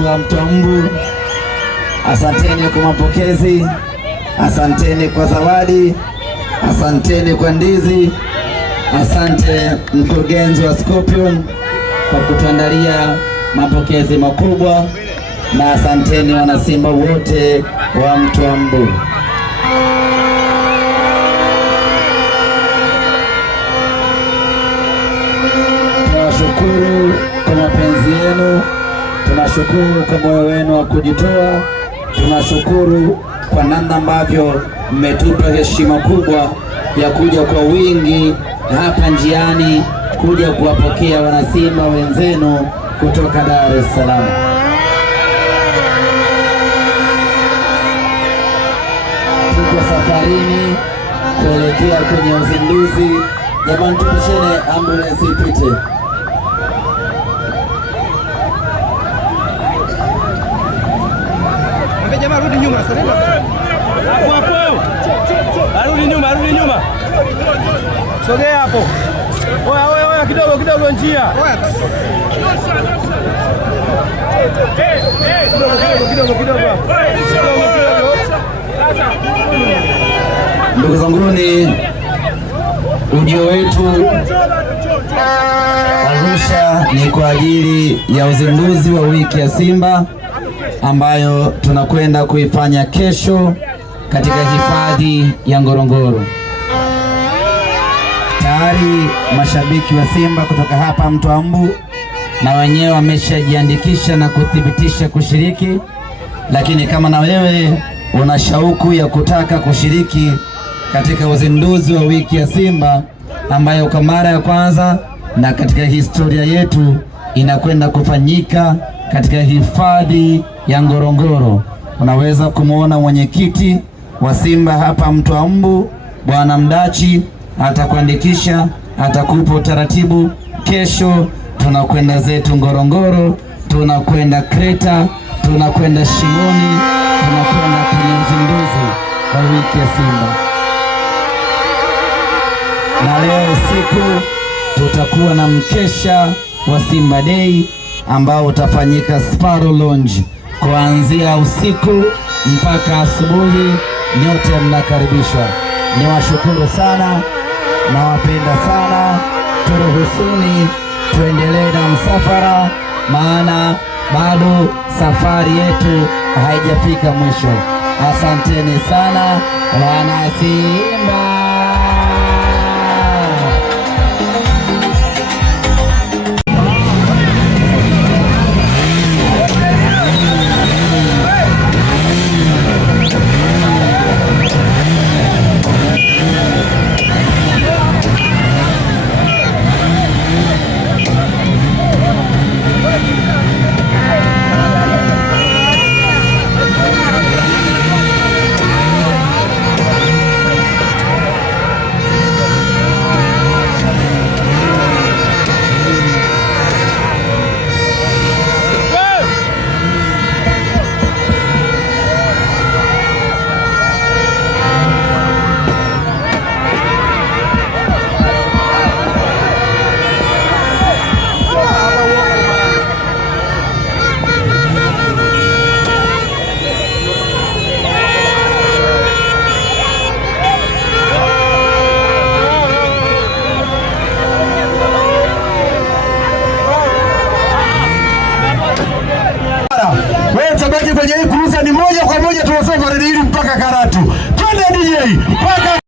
watu wa Mtwambu, asanteni kwa mapokezi, asanteni kwa zawadi, asanteni kwa ndizi, asante mkurugenzi wa Scorpion kwa kutuandalia mapokezi makubwa, na asanteni wanasimba wote wa Mtwambu. Tunashukuru kwa mapenzi yenu, tunashukuru kwa moyo wenu wa kujitoa, tunashukuru kwa namna ambavyo mmetupa heshima kubwa ya kuja kwa wingi hapa njiani kuja kuwapokea wanasimba wenzenu kutoka Dar es Salaam. Tuko safarini kuelekea kwenye uzinduzi. Jamani, tupishene ambulance ipite. Jamaa rudi nyuma sasa. Hapo hapo. Arudi nyuma. Sogea hapo. Oya kidogo njia. Kidogo. Ndugu zanguni, ujio wetu Arusha ni kwa ajili ya uzinduzi wa wiki ya Simba ambayo tunakwenda kuifanya kesho katika hifadhi ya Ngorongoro. Tayari mashabiki wa Simba kutoka hapa Mtwambu na wenyewe wameshajiandikisha na kuthibitisha kushiriki, lakini kama na wewe una shauku ya kutaka kushiriki katika uzinduzi wa wiki ya Simba ambayo kwa mara ya kwanza na katika historia yetu inakwenda kufanyika katika hifadhi ya Ngorongoro, unaweza kumwona mwenyekiti wa Simba hapa Mtwambu Bwana Mdachi atakuandikisha, atakupa utaratibu. Kesho tunakwenda zetu Ngorongoro, tunakwenda Kreta, tunakwenda Shimoni, tunakwenda kwenye uzinduzi wa wiki ya Simba. Na leo usiku tutakuwa na mkesha wa Simba Day ambao utafanyika Sparrow Lounge kuanzia usiku mpaka asubuhi. Nyote mnakaribishwa. Niwashukuru sana, nawapenda sana. Turuhusuni tuendelee na msafara, maana bado safari yetu haijafika mwisho. Asanteni sana wana Simba. Kwenye hii kurusa ni moja kwa moja tunasoma hili mpaka Karatu. Twende DJ mpaka